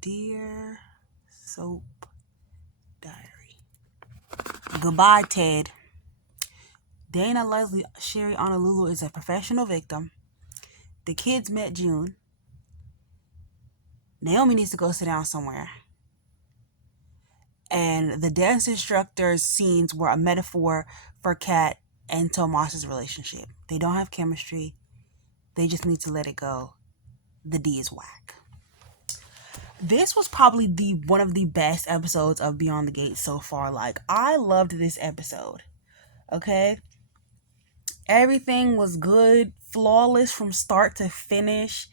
Dear Soap Diary. Goodbye, Ted. Dana, Leslie, Sherry, Honolulu is a professional victim. The kids met June. Naomi needs to go sit down somewhere. And the dance instructor's scenes were a metaphor for Kat and Tomas's relationship. They don't have chemistry. They just need to let it go. The D is whack. This was probably the one of the best episodes of Beyond the Gate so far. Like, I loved this episode. Okay? Everything was good, flawless from start to finish.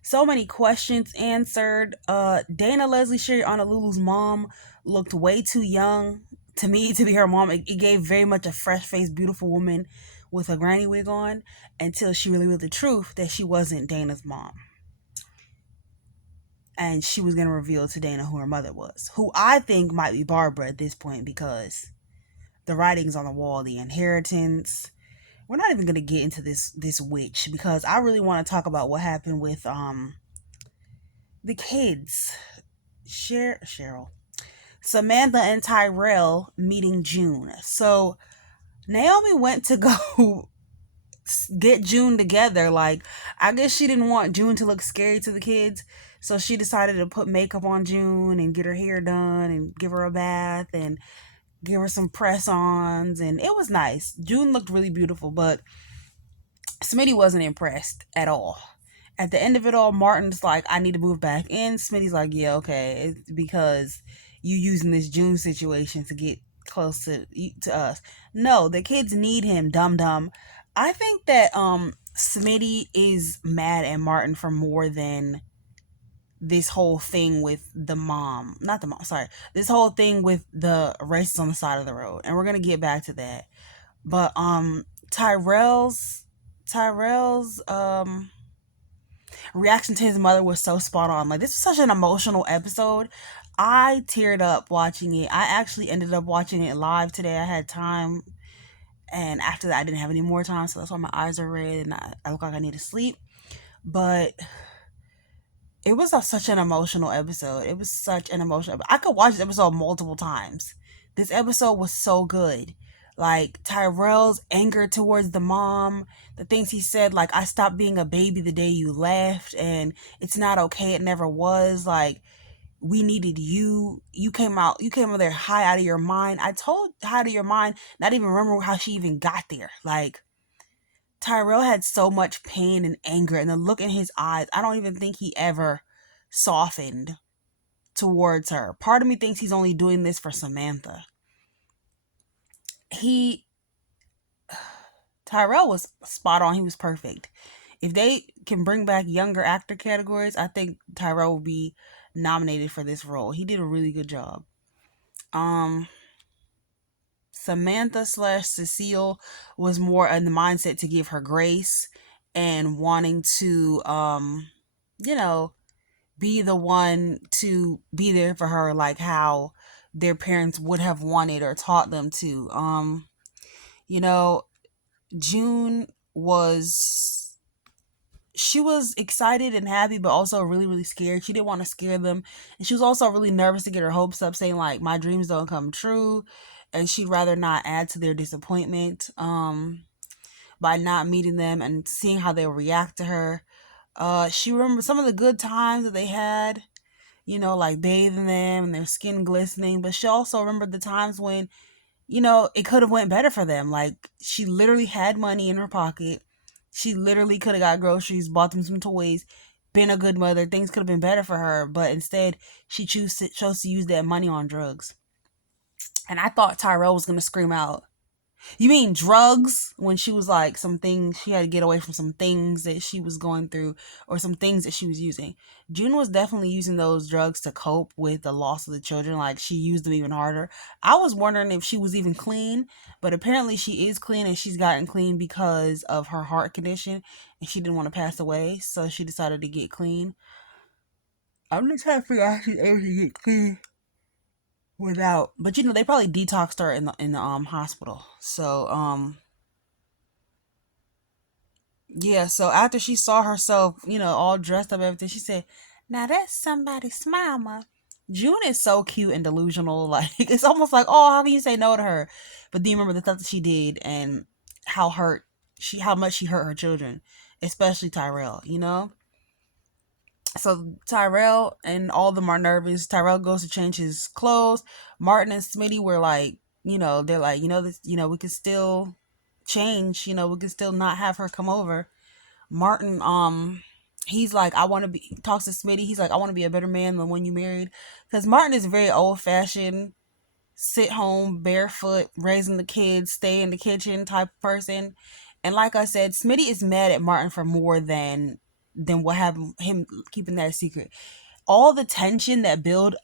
So many questions answered. Dana, Leslie, Sherry, Honolulu's mom looked way too young to me to be her mom. It gave very much a fresh-faced, beautiful woman with a granny wig on until she really revealed the truth that she wasn't Dana's mom. And she was going to reveal to Dana who her mother was, who I think might be Barbara at this point because the writing's on the wall, the inheritance. We're not even going to get into this witch because I really want to talk about what happened with the kids. Cheryl, Samantha, and Tyrell meeting June. So Naomi went to go get June together. Like, I guess she didn't want June to look scary to the kids, so she decided to put makeup on June and get her hair done and give her a bath and give her some press-ons, and it was nice. June looked really beautiful, but Smitty wasn't impressed at all. At the end of it all, Martin's like, I need to move back in. Smitty's like, yeah, okay. It's because you using this June situation to get close to us. No, the kids need him, dum-dum. I think that Smitty is mad at Martin for more than this whole thing with the mom. Not the mom, sorry. This whole thing with the races on the side of the road. And we're going to get back to that. But Tyrell's reaction to his mother was so spot on. Like, this was such an emotional episode. I teared up watching it. I actually ended up watching it live today. I had time, and after that I didn't have any more time, so that's why my eyes are red and I look like I need to sleep. But it was such an emotional episode. It was such an emotional. I could watch this episode multiple times. This episode was so good. Like, Tyrell's anger towards the mom, the things he said, like, I stopped being a baby the day you left, and it's not okay, it never was. Like, we needed you. You came out there high out of your mind. I told high out of your mind, not even remember how she even got there. Like, Tyrell had so much pain and anger, and the look in his eyes, I don't even think he ever softened towards her. Part of me thinks he's only doing this for Samantha. Tyrell was spot on. He was perfect. If they can bring back younger actor categories, I think Tyrell will be nominated for this role. He did a really good job. Samantha / Cecile was more in the mindset to give her grace and wanting to, be the one to be there for her, like how their parents would have wanted or taught them to. You know, June was she was excited and happy, but also really, really scared. She didn't want to scare them. And she was also really nervous to get her hopes up, saying, like, my dreams don't come true. And she'd rather not add to their disappointment by not meeting them and seeing how they react to her. She remembered some of the good times that they had, like bathing them and their skin glistening. But she also remembered the times when, it could have went better for them. Like, she literally had money in her pocket. She literally could have got groceries, bought them some toys, been a good mother. Things could have been better for her, but instead she chose to use that money on drugs. And I thought Tyrell was gonna scream out, "You mean drugs?" When she was like, some things she had to get away from, some things that she was going through, or some things that she was using. June was definitely using those drugs to cope with the loss of the children. Like, she used them even harder. I was wondering if she was even clean, but apparently she is clean, and she's gotten clean because of her heart condition, and she didn't want to pass away, so she decided to get clean. I'm just trying to figure out how she's able to get clean without, but they probably detoxed her in the hospital. So yeah, so after she saw herself, all dressed up, everything, she said, Now that's somebody's mama. June is so cute and delusional. Like it's almost like, oh, how can you say no to her? But do you remember the stuff that she did and how hurt how much she hurt her children, especially Tyrell, you know? So Tyrell and all of them are nervous. Tyrell goes to change his clothes. Martin and Smitty were like, they're like, this, we could still change, we could still not have her come over. Martin, he's like, I want to be, talks to Smitty. He's like, I want to be a better man than when you married. Because Martin is very old fashioned, sit home, barefoot, raising the kids, stay in the kitchen type of person. And like I said, Smitty is mad at Martin for more than what happened, him keeping that secret. All the tension that built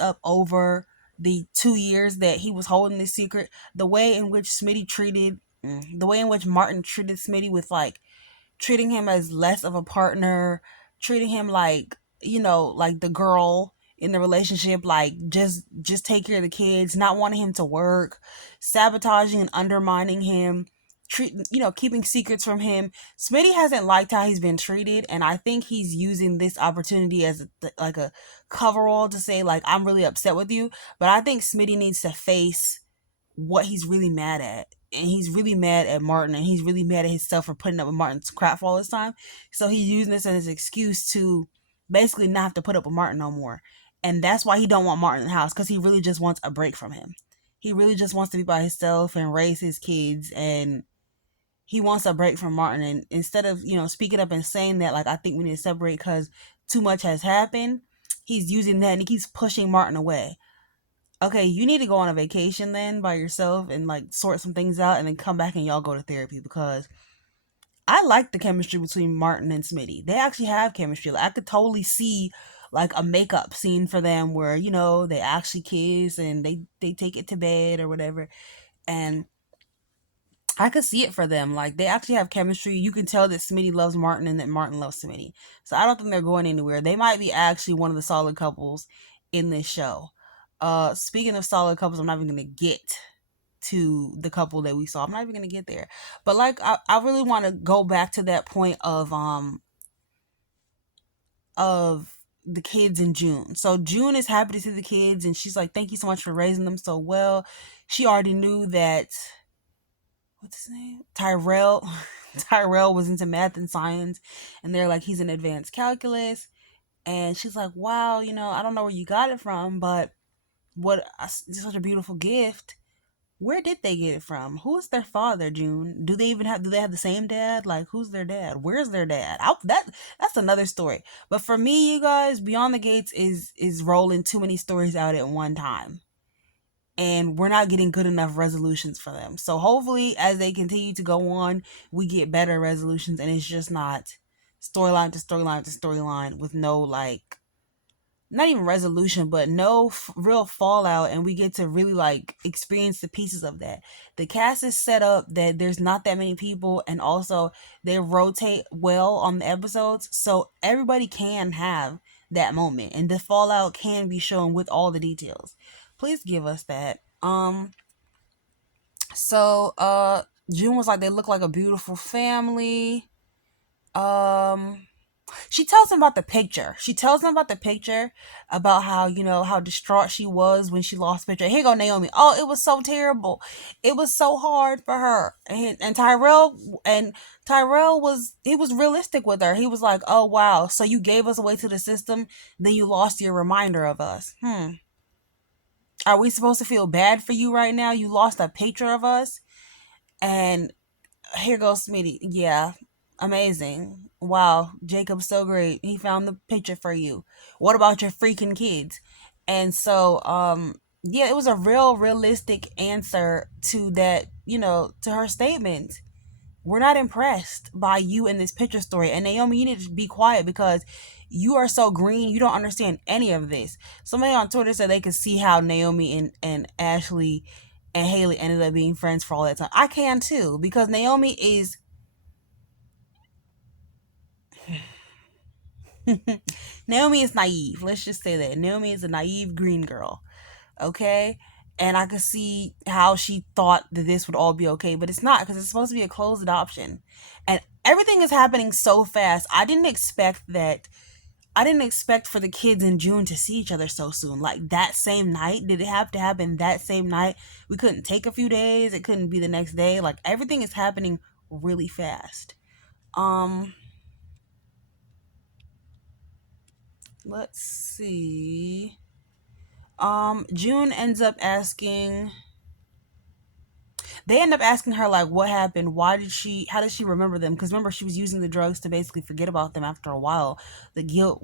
up over the 2 years that he was holding this secret, the way in which the way in which Martin treated Smitty with like treating him as less of a partner, treating him like, like the girl in the relationship, like just take care of the kids, not wanting him to work, sabotaging and undermining him, keeping secrets from him. Smitty hasn't liked how he's been treated, and I think he's using this opportunity as like a coverall to say like, I'm really upset with you. But I think Smitty needs to face what he's really mad at. And he's really mad at Martin, and he's really mad at himself for putting up with Martin's crap for all this time. So he's using this as his excuse to basically not have to put up with Martin no more. And that's why he don't want Martin in the house, because he really just wants a break from him. He really just wants to be by himself and raise his kids, and he wants a break from Martin. And instead of, speaking up and saying that, like, I think we need to separate because too much has happened, he's using that and he keeps pushing Martin away. Okay, you need to go on a vacation then by yourself and like sort some things out and then come back and y'all go to therapy, because I like the chemistry between Martin and Smitty. They actually have chemistry. Like, I could totally see like a makeup scene for them where, they actually kiss and they take it to bed or whatever. And I could see it for them. Like, they actually have chemistry. You can tell that Smitty loves Martin and that Martin loves Smitty. So I don't think they're going anywhere. They might be actually one of the solid couples in this show. Speaking of solid couples, I'm not even gonna get to the couple that we saw. I'm not even gonna get there. But like, I really want to go back to that point of the kids in June. So June is happy to see the kids, and she's like, thank you so much for raising them so well. She already knew that, what's his name? Tyrell. Tyrell was into math and science, and they're like, he's in advanced calculus. And she's like, wow, I don't know where you got it from, but such a beautiful gift. Where did they get it from? Who's their father, June? Do they have the same dad? Like, who's their dad? Where's their dad? That's another story. But for me, you guys, Beyond the Gates is rolling too many stories out at one time. And we're not getting good enough resolutions for them. So hopefully as they continue to go on, we get better resolutions, and it's just not storyline to storyline to storyline with no, like, not even resolution, but no real fallout, and we get to really like experience the pieces of that. The cast is set up that there's not that many people, and also they rotate well on the episodes, so everybody can have that moment, and the fallout can be shown with all the details. Please give us that. So June was like, they look like a beautiful family. Um she tells him about the picture. She tells him about the picture, about how, how distraught she was when she lost the picture. Here go Naomi. Oh, it was so terrible. It was so hard for her. And Tyrell was realistic with her. He was like, oh wow, so you gave us away to the system, then you lost your reminder of us. Are we supposed to feel bad for you right now? You lost a picture of us? And here goes Smitty. Yeah, amazing. Wow, Jacob's so great. He found the picture for you. What about your freaking kids? And so, yeah, it was a realistic answer to that, to her statement. We're not impressed by you in this picture story. And Naomi, you need to be quiet because you are so green. You don't understand any of this. Somebody on Twitter said they could see how Naomi and Ashley and Haley ended up being friends for all that time. I can too, because Naomi is Naomi is naive. Let's just say that. Naomi is a naive green girl. Okay? And I could see how she thought that this would all be okay, but it's not, because it's supposed to be a closed adoption. And everything is happening so fast. I didn't expect that I didn't expect for the kids in June to see each other so soon. Like that same night. Did it have to happen that same night? We couldn't take a few days. It couldn't be the next day. Like everything is happening really fast. Um, let's see. June ends up asking they end up asking her like what happened, how did she remember them, because remember she was using the drugs to basically forget about them. After a while the guilt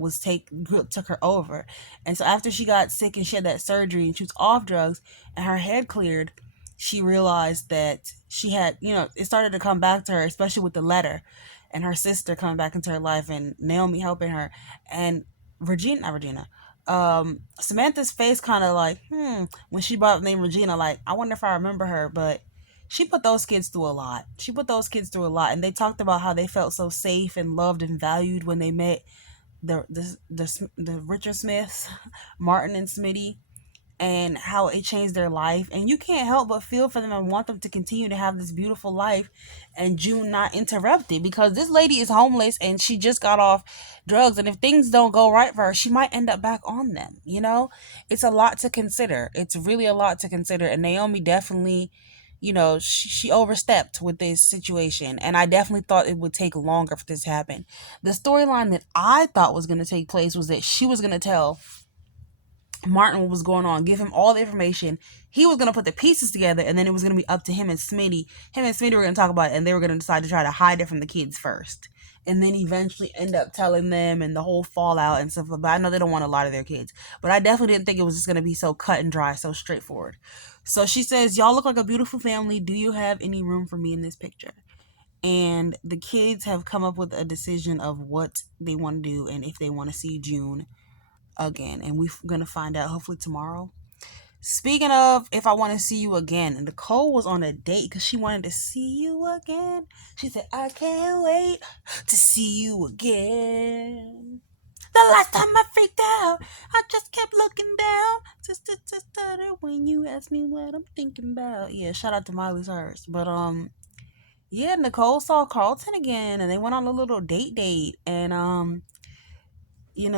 took her over, and so after she got sick and she had that surgery and she was off drugs and her head cleared, she realized that she had, it started to come back to her, especially with the letter and her sister coming back into her life and Naomi helping her, and Regina not Regina Samantha's face kind of like when she brought up the name Regina, like I wonder if I remember her. But she put those kids through a lot. And they talked about how they felt so safe and loved and valued when they met the Richard Smiths, Martin and Smitty, and how it changed their life. And you can't help but feel for them and want them to continue to have this beautiful life and June not interrupted, because this lady is homeless and she just got off drugs, and if things don't go right for her, she might end up back on them. It's a lot to consider. It's really a lot to consider, and Naomi definitely, she overstepped with this situation, and I definitely thought it would take longer for this to happen. The storyline that I thought was going to take place was that she was going to tell Martin what was going on, give him all the information. He was going to put the pieces together, and then it was going to be up to him and Smitty. Him and Smitty were going to talk about it, and they were going to decide to try to hide it from the kids first, and then eventually end up telling them, and the whole fallout and stuff. But I know they don't want a lot of their kids, but I definitely didn't think it was just going to be so cut and dry, so straightforward. So she says, y'all look like a beautiful family. Do you have any room for me in this picture? And the kids have come up with a decision of what they want to do and if they want to see June again, and we're gonna find out hopefully tomorrow. Speaking of, if I want to see you again, and Nicole was on a date because she wanted to see you again. She said, I can't wait to see you again. The last time I freaked out, I just kept looking down. Just started when you asked me what I'm thinking about. Yeah, shout out to Miley Cyrus. But yeah, Nicole saw Carlton again, and they went on a little date, and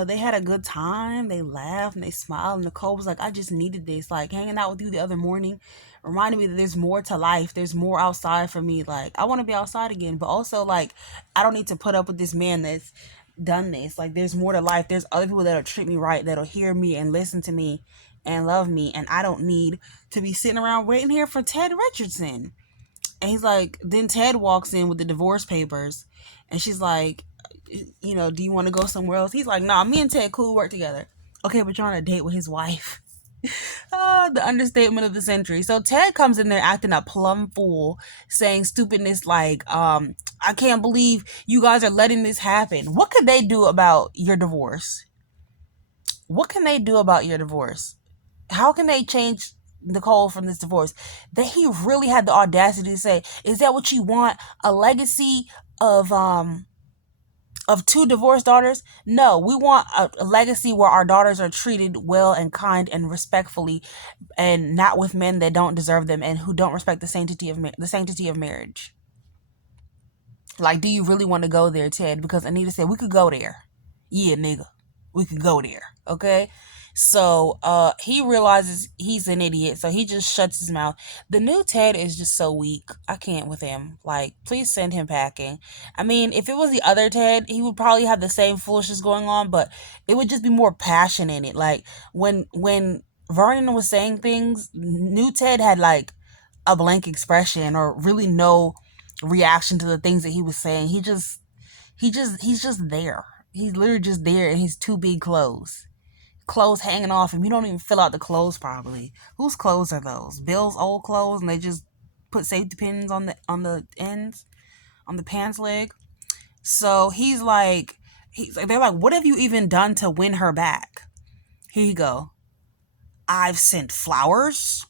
they had a good time. They laughed and they smiled. And Nicole was like, I just needed this. Like, hanging out with you the other morning reminded me that there's more to life. There's more outside for me. Like, I want to be outside again. But also, like, I don't need to put up with this man that's done this. Like, there's more to life. There's other people that'll treat me right, that'll hear me and listen to me and love me. And I don't need to be sitting around waiting here for Ted Richardson. And he's like, then Ted walks in with the divorce papers. And she's like, do you want to go somewhere else? He's like, nah, me and Ted cool, work together. Okay, but you're on a date with his wife. The understatement of the century. So Ted comes in there acting a plumb fool, saying stupidness like, I can't believe you guys are letting this happen. What could they do about your divorce? What can they do about your divorce? How can they change Nicole from this divorce? That he really had the audacity to say, is that what you want? A legacy of two divorced daughters? No, we want a legacy where our daughters are treated well and kind and respectfully, and not with men that don't deserve them and who don't respect the sanctity of marriage. Like, do you really want to go there, Ted? Because Anita said we could go there. Yeah, nigga, we could go there. Okay. So he realizes he's an idiot, so he just shuts his mouth. The new Ted is just so weak. I can't with him. Like, please send him packing. I mean, if it was the other Ted, he would probably have the same foolishness going on, but it would just be more passion in it. Like, when Vernon was saying things, new Ted had like a blank expression or really no reaction to the things that he was saying. He's just there. He's literally just there in his two big clothes hanging off him. You don't even fill out the clothes properly. Whose clothes are those? Bill's old clothes, and they just put safety pins on the ends, on the pants leg. So they're like, what have you even done to win her back? Here you go. I've sent flowers.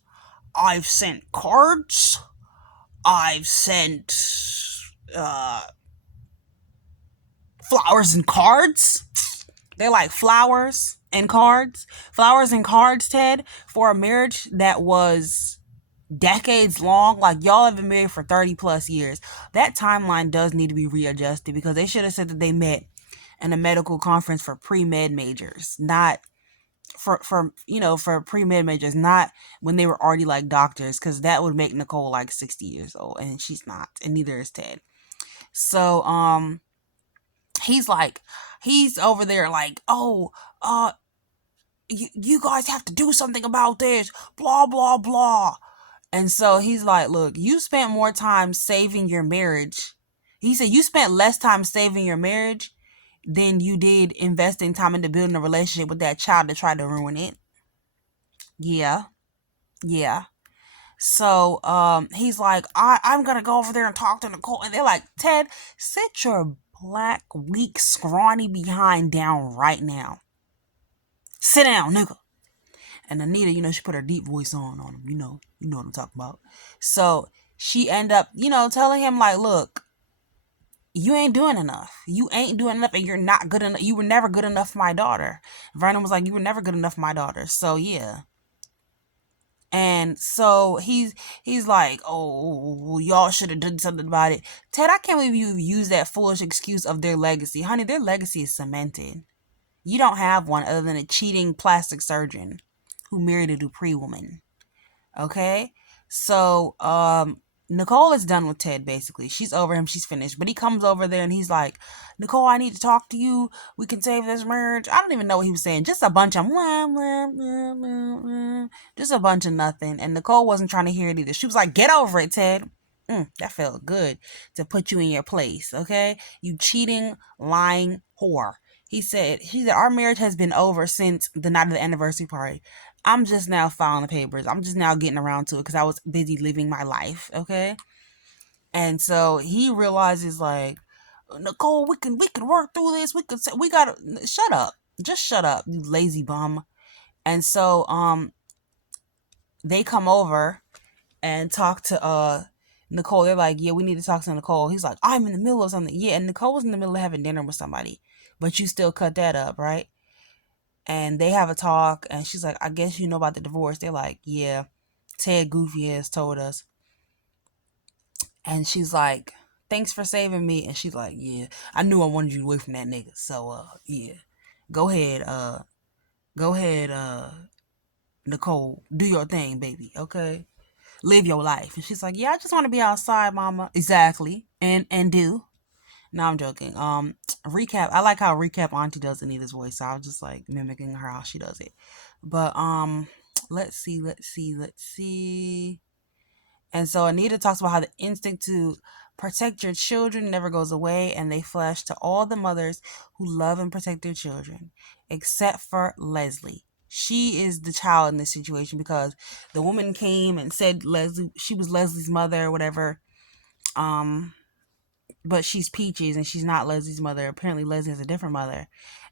I've sent cards. I've sent flowers and cards. They're like, flowers and cards, Ted, for a marriage that was decades long. Like, y'all have been married for 30 plus years. That timeline does need to be readjusted, because they should have said that they met and a medical conference for pre-med majors, not for pre-med majors, not when they were already like doctors, because that would make Nicole like 60 years old, and she's not, and neither is Ted. So he's like, he's over there like, oh, uh you guys have to do something about this, blah blah blah. And so he's like, look, you spent more time saving your marriage. He said you spent less time saving your marriage than you did investing time into building a relationship with that child that tried to ruin it. Yeah, yeah. So he's like, I'm gonna go over there and talk to Nicole. And they're like, Ted, sit your black, weak, scrawny behind down right now. Sit down, nigga. And Anita, she put her deep voice on him. You know what I'm talking about. So she end up, telling him like, look, you ain't doing enough. You ain't doing enough, and you're not good enough. You were never good enough for my daughter. Vernon was like, you were never good enough for my daughter. So yeah. And so he's like, oh, y'all should have done something about it. Ted, I can't believe you use that foolish excuse of their legacy. Honey, their legacy is cemented. You don't have one other than a cheating plastic surgeon who married a Dupree woman. Okay? So, Nicole is done with Ted, basically. She's over him. She's finished. But he comes over there and he's like, Nicole, I need to talk to you. We can save this marriage. I don't even know what he was saying. Just a bunch of just a bunch of nothing. And Nicole wasn't trying to hear it either. She was like, get over it, Ted. That felt good to put you in your place, okay? You cheating, lying whore. He said, our marriage has been over since the night of the anniversary party. I'm just now filing the papers. I'm just now getting around to it because I was busy living my life, okay? And so he realizes like, Nicole, we can work through this. We gotta shut up. Just shut up, you lazy bum. And so they come over and talk to Nicole. They're like, yeah, we need to talk to Nicole. He's like, I'm in the middle of something. Yeah, and Nicole's in the middle of having dinner with somebody. But you still cut that up, right? And they have a talk, and she's like, I guess you know about the divorce. They're like, yeah, Ted Goofy has told us. And she's like, thanks for saving me. And she's like, yeah, I knew I wanted you away from that nigga. So, yeah, go ahead, go ahead, Nicole, do your thing, baby, okay? Live your life. And she's like, yeah, I just want to be outside, mama. Exactly. And do. No, I'm joking. Recap. I like how recap Auntie does Anita's voice. So I was just like mimicking her how she does it. But let's see. And so Anita talks about how the instinct to protect your children never goes away, and they flash to all the mothers who love and protect their children, except for Leslie. She is the child in this situation because the woman came and said she was Leslie's mother or whatever. But she's Peaches and she's not Leslie's mother. Apparently Leslie has a different mother.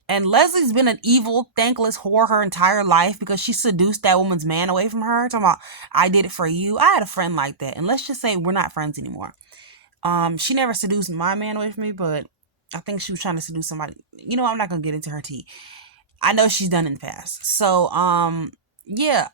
And Leslie's been an evil, thankless whore her entire life because she seduced that woman's man away from her. Talking about, I did it for you. I had a friend like that. And let's just say we're not friends anymore. She never seduced my man away from me, but I think she was trying to seduce somebody. I'm not going to get into her tea. I know she's done in the past. So, yeah,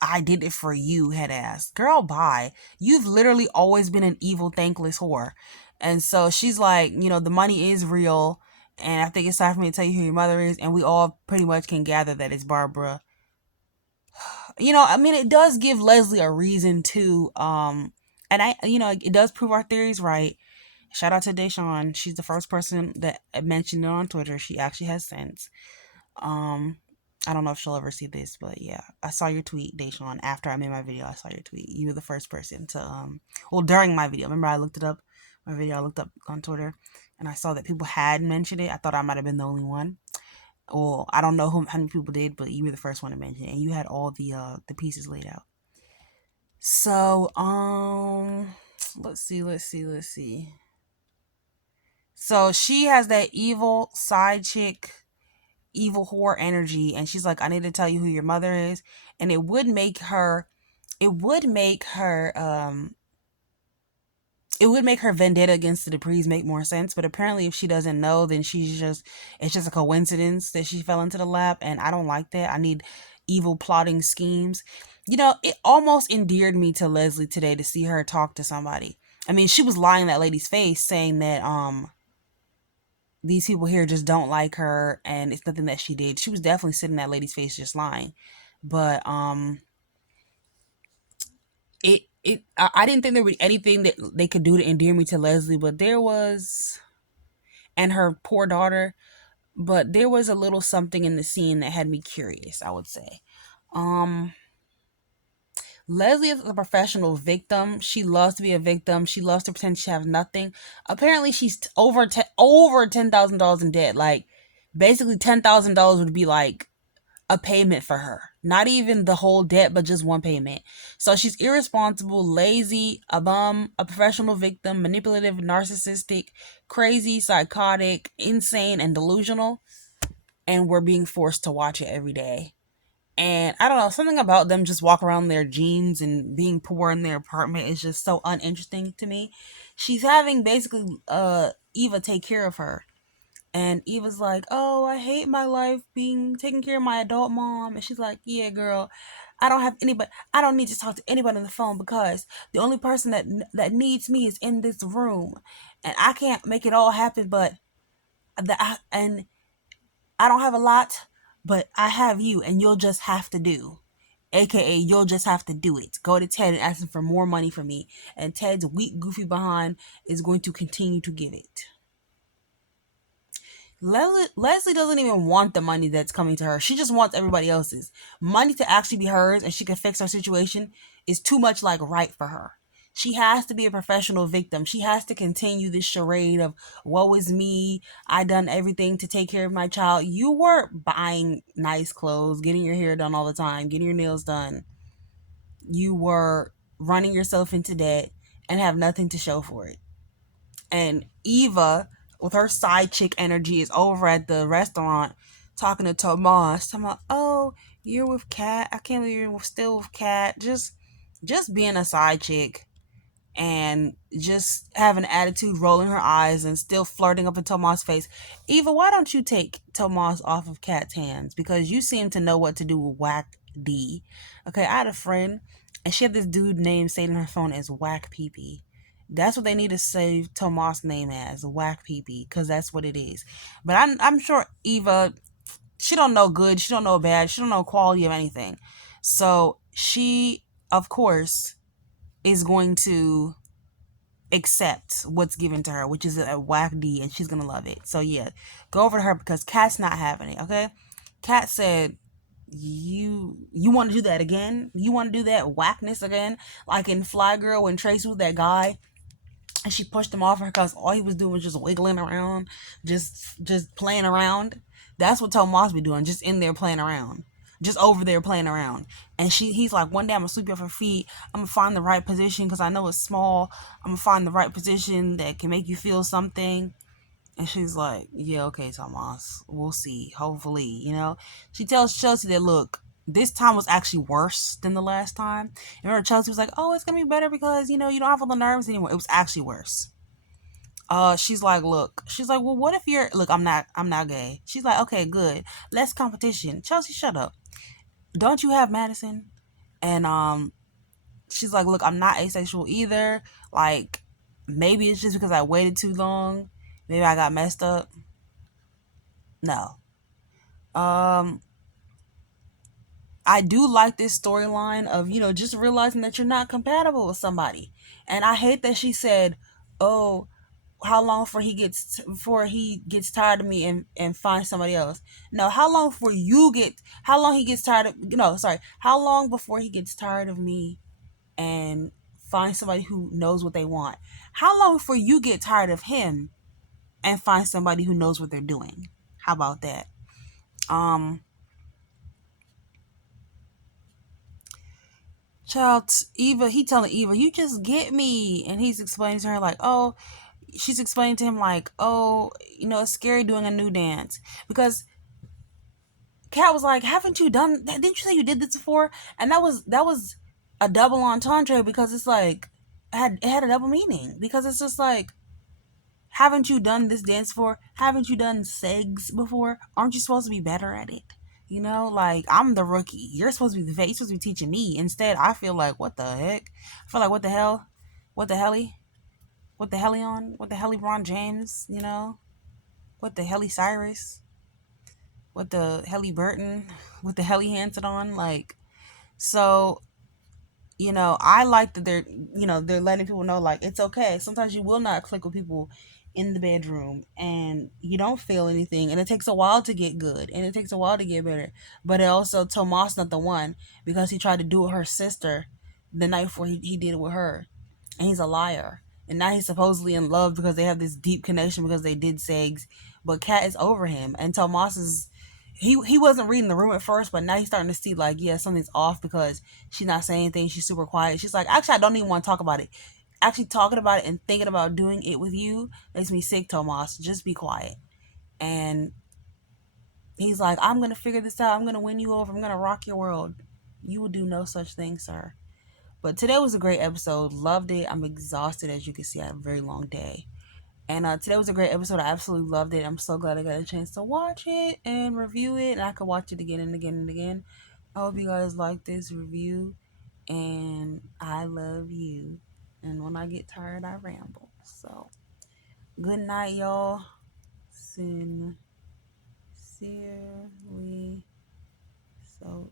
I did it for you, head ass. Girl, bye. You've literally always been an evil, thankless whore. And so she's like, the money is real. And I think it's time for me to tell you who your mother is. And we all pretty much can gather that it's Barbara. It does give Leslie a reason to, and it does prove our theories right. Shout out to Deshawn. She's the first person that mentioned it on Twitter. She actually has sense. I don't know if she'll ever see this, but yeah, I saw your tweet, Deshawn. After I made my video, I saw your tweet. You were the first person to, during my video. Remember I looked it up? My video, I looked up on Twitter, and I saw that people had mentioned it. I thought I might have been the only one. Well, I don't know how many people did, but you were the first one to mention it, and you had all the pieces laid out. So, let's see. So she has that evil side chick, evil whore energy, and she's like, I need to tell you who your mother is. And it would make her vendetta against the Duprees make more sense. But apparently if she doesn't know, then it's just a coincidence that she fell into the lap, and I don't like that. I need evil plotting schemes. It almost endeared me to Leslie today to see her talk to somebody. I mean, she was lying in that lady's face saying that these people here just don't like her and it's nothing that she did. She was definitely sitting in that lady's face just lying. But I didn't think there was anything that they could do to endear me to Leslie, but there was, and her poor daughter, but there was a little something in the scene that had me curious, I would say. Um Leslie is a professional victim. She loves to be a victim. She loves to pretend she has nothing. Apparently, she's over $10,000 in debt. Like, basically, $10,000 would be like a payment for her. Not even the whole debt, but just one payment. So she's irresponsible, lazy, a bum, a professional victim, manipulative, narcissistic, crazy, psychotic, insane, and delusional. And we're being forced to watch it every day. And I don't know, something about them just walk around their jeans and being poor in their apartment is just so uninteresting to me. She's having basically Eva take care of her. And Eva's like, "Oh, I hate my life being taking care of my adult mom." And she's like, "Yeah, girl, I don't have anybody. I don't need to talk to anybody on the phone because the only person that needs me is in this room, and I can't make it all happen. But and I don't have a lot, but I have you, and you'll just have to do." AKA, you'll just have to do it. Go to Ted and ask him for more money from me. And Ted's weak, goofy behind is going to continue to give it. Leslie doesn't even want the money that's coming to her. She just wants everybody else's. Money to actually be hers and she can fix her situation is too much like right for her. She has to be a professional victim. She has to continue this charade of woe is me. I done everything to take care of my child. You were buying nice clothes, getting your hair done all the time, getting your nails done. You were running yourself into debt and have nothing to show for it. And Eva, with her side chick energy, is over at the restaurant talking to Tomas, talking about, "Oh, you're with Kat. I can't believe you're still with Kat." Just being a side chick and just having an attitude, rolling her eyes, and still flirting up in Tomas' face. Eva, why don't you take Tomas off of Kat's hands? Because you seem to know what to do with Whack D. Okay, I had a friend, and she had this dude name saved in her phone as Whack PP. That's what they need to save Tomas' name as, Whack PP, because that's what it is. But I'm sure Eva, she don't know good, she don't know bad, she don't know quality of anything. So she, of course, is going to accept what's given to her, which is a whack D, and she's gonna love it. So yeah, go over to her because Kat's not having it. Okay, Kat said, "You want to do that again? You want to do that whackness again? Like in Fly Girl when Tracy was that guy." And she pushed him off her because all he was doing was just wiggling around, just playing around. That's what Tomas be doing, just in there playing around, just over there playing around. And he's like, "One day I'm gonna sweep you off her feet. I'm gonna find the right position because I know it's small. I'm gonna find the right position that can make you feel something." And she's like, "Yeah, okay, Tomas, we'll see. Hopefully, you know." She tells Chelsea that, look, this time was actually worse than the last time. And remember, Chelsea was like, "Oh, it's gonna be better because you know you don't have all the nerves anymore." It was actually worse. She's like, "Look," she's like, "Well, what if you're look? I'm not gay." She's like, "Okay, good. Less competition." Chelsea, shut up. Don't you have Madison? And she's like, "Look, I'm not asexual either. Like, maybe it's just because I waited too long. Maybe I got messed up." No. Um, I do like this storyline of, just realizing that you're not compatible with somebody. And I hate that she said, "Oh, how long before he gets tired of me and finds somebody else." No, how long he gets tired of no, sorry, how long before he gets tired of me and finds somebody who knows what they want? How long before you get tired of him and find somebody who knows what they're doing? How about that? Um Child, Eva, he telling Eva, "You just get me," and he's explaining to her like, "Oh," she's explaining to him like, "Oh, it's scary doing a new dance," because Kat was like, "Haven't you done? Didn't you say you did this before?" And that was a double entendre because it's like it had a double meaning because it's just like, haven't you done this dance before? Haven't you done segs before? Aren't you supposed to be better at it? Like, I'm the rookie. You're supposed to be the vet. You're supposed to be teaching me. Instead, I feel like, what the heck? I feel like, what the hell? What the helly? What the helly on? What the helly Ron James? with the Helly Cyrus, with the Helly Burton, with the Helly Hanson on. Like, so, I like that they're letting people know, like, it's okay. Sometimes you will not click with people in the bedroom and you don't feel anything, and it takes a while to get good and it takes a while to get better. But it also, Tomas not the one, because he tried to do it with her sister the night before he did it with her, and he's a liar. And now he's supposedly in love because they have this deep connection because they did sex. But Kat is over him, and Tomas is he wasn't reading the room at first, but now he's starting to see, like, yeah, something's off because she's not saying anything. She's super quiet. She's like, actually, I don't even want to talk about it. Actually, talking about it and thinking about doing it with you makes me sick, Tomas. Just be quiet. And he's like, I'm gonna figure this out. I'm gonna win you over. I'm gonna rock your world. You will do no such thing, sir. But today was a great episode. Loved it. I'm exhausted, as you can see. I had a very long day. And today was a great episode. I absolutely loved it. I'm so glad I got a chance to watch it and review it. And I could watch it again and again and again. I hope you guys like this review. And I love you. And when I get tired, I ramble. So, good night, y'all. Sincerely. So